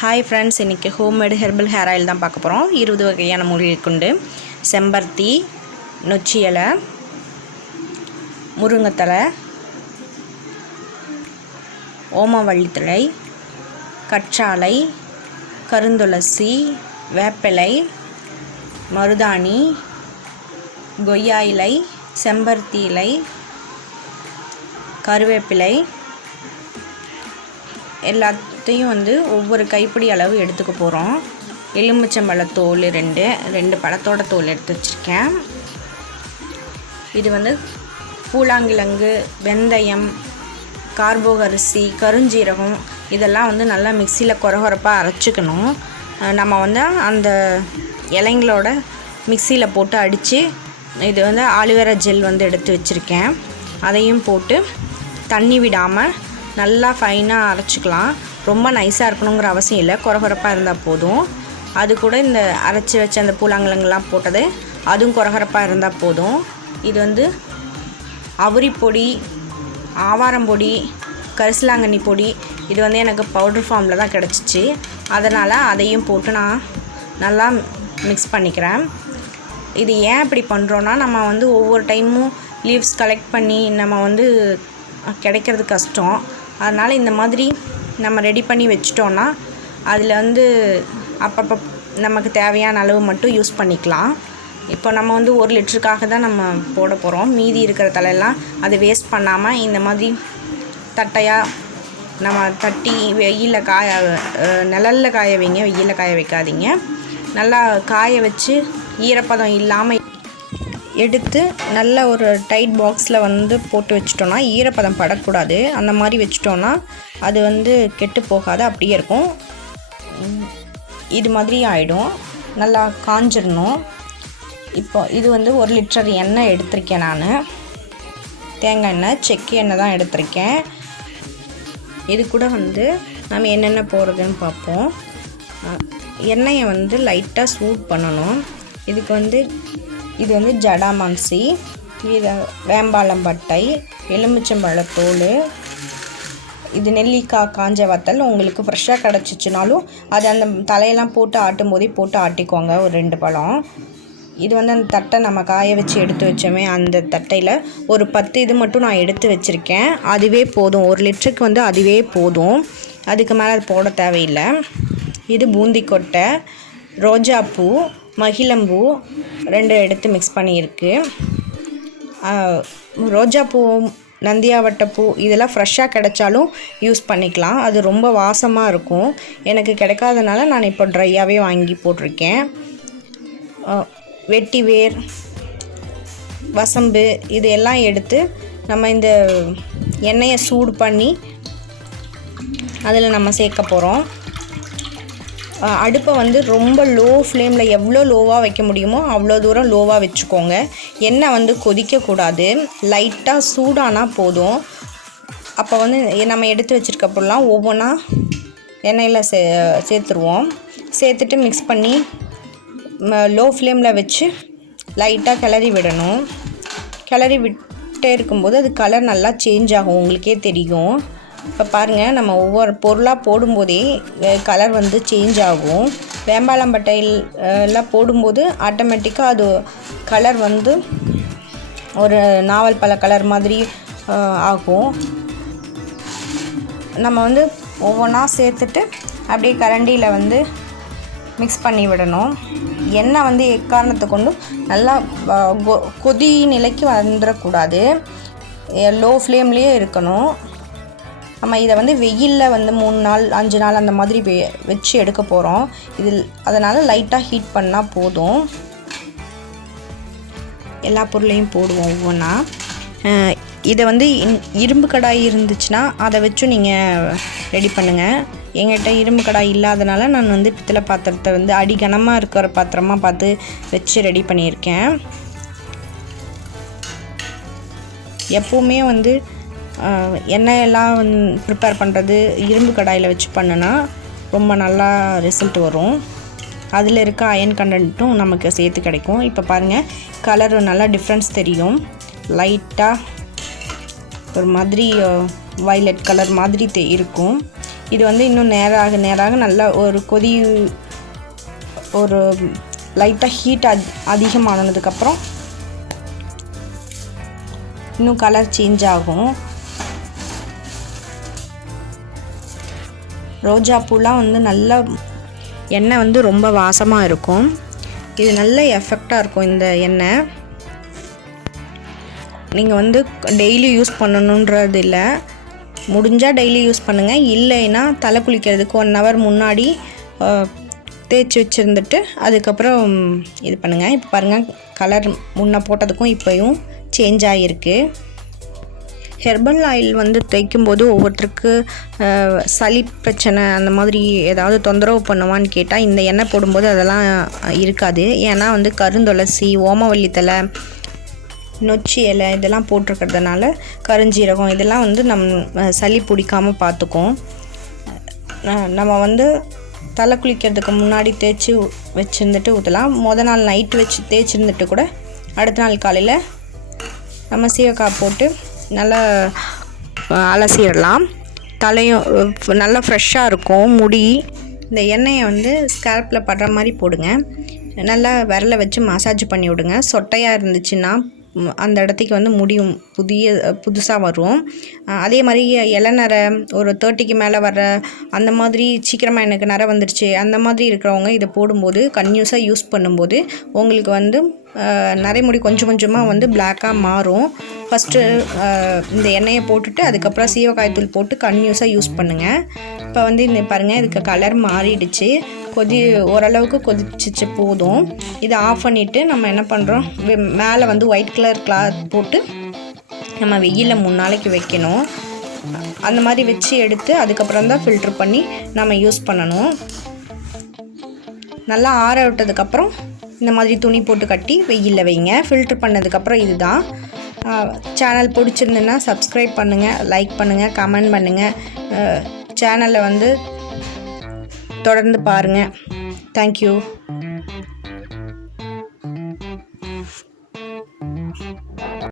Hi friends இன்றைக்கி homemade herbal hair oil தான் பார்க்க போகிறோம் இருபது வகையான மூலிகை செம்பருத்தி நொச்சி இலை முருங்கைத்தலை ஓமவள்ளித்தழை கற்றாழை கருந்துளசி வேப்பிலை மருதாணி கொய்யா இலை செம்பருத்தி இலை கருவேப்பிலை எல்லாத்தையும் வந்து ஒவ்வொரு கைப்பிடி அளவு எடுத்துக்க போகிறோம் எலுமிச்சம்பழ தோல் ரெண்டு ரெண்டு பழத்தோட தோல் எடுத்து வச்சுருக்கேன். இது வந்து பூலாங்கிழங்கு வெந்தயம் கார்போகரிசி கருஞ்சீரகம் இதெல்லாம் வந்து நல்லா மிக்சியில் குறகுறப்பாக அரைச்சிக்கணும். நம்ம வந்து அந்த இலைங்களோட மிக்சியில் போட்டு அடித்து இது வந்து ஆலிவேரா ஜெல் வந்து எடுத்து வச்சுருக்கேன். அதையும் போட்டு தண்ணி விடாமல் நல்லா ஃபைனாக அரைச்சிக்கலாம். ரொம்ப நைஸாக இருக்கணுங்கிற அவசியம் இல்லை. குறகுறப்பாக இருந்தால் போதும். அது கூட இந்த அரைச்சி வச்ச அந்த பூலாங்கலங்கள்லாம் போட்டது அதுவும் குறகுறப்பாக இருந்தால் போதும். இது வந்து அவுரி பொடி ஆவாரம் பொடி கரிசலாங்கண்ணி பொடி இது வந்து எனக்கு பவுடர் ஃபார்மில் தான் கிடச்சிச்சு. அதனால் அதையும் போட்டு நான் நல்லா மிக்ஸ் பண்ணிக்கிறேன். இது ஏன் இப்படி பண்ணுறோன்னா நம்ம வந்து ஒவ்வொரு டைமும் லீவ்ஸ் கலெக்ட் பண்ணி நம்ம வந்து கிடைக்கிறது கஷ்டம். அதனால் இந்த மாதிரி நம்ம ரெடி பண்ணி வச்சிட்டோன்னா அதில் வந்து அப்பப்போ நமக்கு தேவையான அளவு மட்டும் யூஸ் பண்ணிக்கலாம். இப்போ நம்ம வந்து ஒரு லிட்டருக்காக தான் நம்ம போட போகிறோம் மீதி இருக்கிற தலையெல்லாம் அதை வேஸ்ட் பண்ணாமல் இந்த மாதிரி தட்டையாக நம்ம தட்டி வெயிலில் காய நிழலில் நிழல்ல காய வைங்க வெயிலில் காய வைக்காதீங்க. நல்லா காய வச்சு ஈரப்பதம் இல்லாமல் எடுத்து நல்ல ஒரு டைட் பாக்ஸில் வந்து போட்டு வச்சிட்டோன்னா ஈரப்பதம் படக்கூடாது. அந்த மாதிரி வச்சிட்டோன்னா அது வந்து கெட்டு போகாது அப்படியே இருக்கும். இது மாதிரி ஆகிடும் நல்லா காஞ்சிடணும் இப்போ இது வந்து ஒரு லிட்டர் எண்ணெய் எடுத்திருக்கேன் நான். தேங்காய் எண்ணெய் செக்கு எண்ணெய் தான் எடுத்திருக்கேன். இது கூட வந்து நம்ம என்னென்ன போடுறதுன்னு பார்ப்போம். எண்ணெயை வந்து லைட்டாக சூட் பண்ணணும். இதுக்கு வந்து இது வந்து ஜடாமான்சி இது வேம்பாளம்பட்டை எலுமிச்சம்பழத்தோல் இது நெல்லிக்காய் காஞ்ச வத்தல். உங்களுக்கு ஃப்ரெஷ்ஷாக கிடச்சிச்சினாலும் அது அந்த தலையெல்லாம் போட்டு ஆட்டும் போதே போட்டு ஆட்டிக்கோங்க ஒரு ரெண்டு பழம். இது வந்து அந்த தட்டை நம்ம காய வச்சு எடுத்து வச்சோமே அந்த தட்டையில் ஒரு பத்து இது மட்டும் நான் எடுத்து வச்சுருக்கேன். அதுவே போதும். ஒரு லிட்டருக்கு வந்து அதுவே போதும். அதுக்கு மேலே அது போட தேவையில்லை. இது பூந்தி கொட்டை. ரோஜாப்பூ மகிழம்பூ ரெண்டு எடுத்து மிக்ஸ் பண்ணியிருக்கு. ரோஜாப்பூ நந்தியாவட்டப்பூ இதெல்லாம் ஃப்ரெஷ்ஷாக கிடைச்சாலும் யூஸ் பண்ணிக்கலாம். அது ரொம்ப வாசமாக இருக்கும். எனக்கு கிடைக்காதனால நான் இப்போ ட்ரையாகவே வாங்கி போட்டிருக்கேன். வெட்டி வேர் வசம்பு இது எல்லாம் எடுத்து நம்ம இந்த எண்ணெயை சூடு பண்ணி அதில் நம்ம சேர்க்க போகிறோம் அடுப்பை வந்து ரொம்ப லோ ஃப்ளேமில் எவ்வளோ லோவாக வைக்க முடியுமோ அவ்வளோ தூரம் லோவாக வச்சுக்கோங்க. எண்ணெய் வந்து கொதிக்கக்கூடாது. லைட்டாக சூடானால் போதும். அப்போ வந்து நம்ம எடுத்து வச்சுருக்க பொருள்லாம் ஒவ்வொன்றா எண்ணெயில் சே சேர்த்துருவோம். சேர்த்துட்டு மிக்ஸ் பண்ணி லோ ஃப்ளேமில் வச்சு லைட்டாக கிளறி விடணும். கிளறி விட்டே இருக்கும்போது அது கலர் நல்லா சேஞ்ச் ஆகும். உங்களுக்கே தெரியும். இப்போ பாருங்கள் நம்ம ஒவ்வொரு பொருளாக போடும்போதே கலர் வந்து சேஞ்ச் ஆகும். வேம்பாளம்பட்டையில் எல்லாம் போடும்போது ஆட்டோமேட்டிக்காக அது கலர் வந்து ஒரு நாவல் பழ கலர் மாதிரி ஆகும். நம்ம வந்து ஒவ்வொன்றா சேர்த்துட்டு அப்படியே கரண்டியில் வந்து மிக்ஸ் பண்ணி விடணும். எண்ணெய் வந்து எக்காரணத்தை கொண்டும் நல்லா கொ- கொதி நிலைக்கு வந்துடக்கூடாது லோ ஃப்ளேம்லேயே இருக்கணும். நம்ம இதை வந்து வெயிலில் வந்து மூணு நாள் அஞ்சு நாள் அந்த மாதிரி வெ வச்சு எடுக்க போகிறோம் இதில் அதனால் லைட்டாக ஹீட் பண்ணால் போதும். எல்லா பொருளையும் போடுவோம் ஒவ்வொன்றா இதை வந்து இரும்பு கடாய் இருந்துச்சுன்னா அதை வச்சும் நீங்கள் ரெடி பண்ணுங்கள் எங்கிட்ட இரும்பு கடாய் இல்லாதனால நான் வந்து பித்தளை பாத்திரத்தை வந்து அடிகனமாக இருக்கிற பாத்திரமாக பார்த்து வச்சு ரெடி பண்ணியிருக்கேன். எப்போவுமே வந்து எண்ணெயெல்லாம் வந்து ப்ரிப்பேர் பண்ணுறது இரும்பு கடாயில் வச்சு பண்ணுனா ரொம்ப நல்லா ரிசல்ட் வரும். அதில் இருக்க அயன் கண்டென்ட்டும் நமக்கு சேர்த்து கிடைக்கும். இப்போ பாருங்கள் கலர் நல்லா டிஃப்ரென்ஸ் தெரியும். லைட்டாக ஒரு மாதிரி வைலட் கலர் மாதிரி தெ இருக்கும். இது வந்து இன்னும் நேராக நேராக நல்லா ஒரு கொதி ஒரு லைட்டாக ஹீட் அத் அதிகமானதுக்கப்புறம் இன்னும் கலர் சேஞ்ச் ஆகும். ரோஜா பூலாம் வந்து நல்லா எண்ணெய் வந்து ரொம்ப வாசமாக இருக்கும். இது நல்ல எஃபெக்டாக இருக்கும் இந்த எண்ணெய். நீங்கள் வந்து டெய்லி யூஸ் பண்ணணுன்றது இல்லை. முடிஞ்சால் டெய்லி யூஸ் பண்ணுங்கள் இல்லைன்னா தலை குளிக்கிறதுக்கு ஒன் ஹவர் முன்னாடி தேய்ச்சி வச்சுருந்துட்டு அதுக்கப்புறம் இது பண்ணுங்கள் இப்போ பாருங்கள் கலர் முன்ன போட்டதுக்கும் இப்போயும் சேஞ்ச் ஆகிருக்கு ஹெர்பல் ஆயில் வந்து தேய்க்கும்போது ஒவ்வொருத்தருக்கு சளி பிரச்சனை அந்த மாதிரி ஏதாவது தொந்தரவு பண்ணுவான்னு கேட்டால் இந்த எண்ணெய் போடும்போது அதெல்லாம் இருக்காது. ஏன்னா வந்து கருந்துளசி ஓமவல்லி தலை நொச்சி இலை இதெல்லாம் போட்டிருக்கிறதுனால கருஞ்சீரகம் இதெல்லாம் வந்து நம் சளி பிடிக்காமல் பார்த்துக்கும். நம்ம வந்து தலை குளிக்கிறதுக்கு முன்னாடி தேய்ச்சி வச்சுருந்துட்டு ஊற்றலாம் முத நாள் நைட்டு வச்சு தேய்ச்சிருந்துட்டு கூட அடுத்த நாள் காலையில் நம்ம சீயக்காய் போட்டு நல்லா அலசிடலாம். தலையும் நல்லா ஃப்ரெஷ்ஷாக இருக்கும். முடி இந்த எண்ணெயை வந்து ஸ்கேல்ப்பில் படுற மாதிரி போடுங்க. நல்லா விரல வச்சு மசாஜ் பண்ணி விடுங்க. சொட்டையாக இருந்துச்சுன்னா அந்த இடத்துக்கு வந்து முடியும். புதிய புதுசாக வரும். அதே மாதிரி இளநரை ஒரு தேர்ட்டிக்கு மேலே வர்ற அந்த மாதிரி சீக்கிரமாக எனக்கு நரை வந்துடுச்சு அந்த மாதிரி இருக்கிறவங்க இதை போடும்போது கன்யூஸாக யூஸ் பண்ணும்போது உங்களுக்கு வந்து நரைமுடி கொஞ்சம் கொஞ்சமாக வந்து பிளாக்காக மாறும். ஃபஸ்ட்டு இந்த எண்ணெயை போட்டுட்டு அதுக்கப்புறம் சீவக்காய்த்தூள் போட்டு கன்யூஸாக யூஸ் பண்ணுங்கள் இப்போ வந்து இந்த பாருங்கள் இதுக்கு கலர் மாறிடுச்சு. கொதி ஓரளவுக்கு கொதிச்சிச்சு போதும். இதை ஆஃப் பண்ணிவிட்டு நம்ம என்ன பண்ணுறோம் மேலே வந்து ஒயிட் கலர் கிளாத் போட்டு நம்ம வெயிலில் மூணு நாளைக்கு வைக்கணும். அந்த மாதிரி வச்சு எடுத்து அதுக்கப்புறம் தான் ஃபில்ட்ரு பண்ணி நம்ம யூஸ் பண்ணணும். நல்லா ஆற விட்டதுக்கப்புறம் இந்த மாதிரி துணி போட்டு கட்டி வெயிலில் வைங்க. ஃபில்ட்ரு பண்ணதுக்கப்புறம் இதுதான். சேனல் பிடிச்சிருந்துன்னா சப்ஸ்கிரைப் பண்ணுங்கள் லைக் பண்ணுங்கள் கமெண்ட் பண்ணுங்கள் சேனலை வந்து தொடர்ந்து பாருங்கள் தேங்க்யூ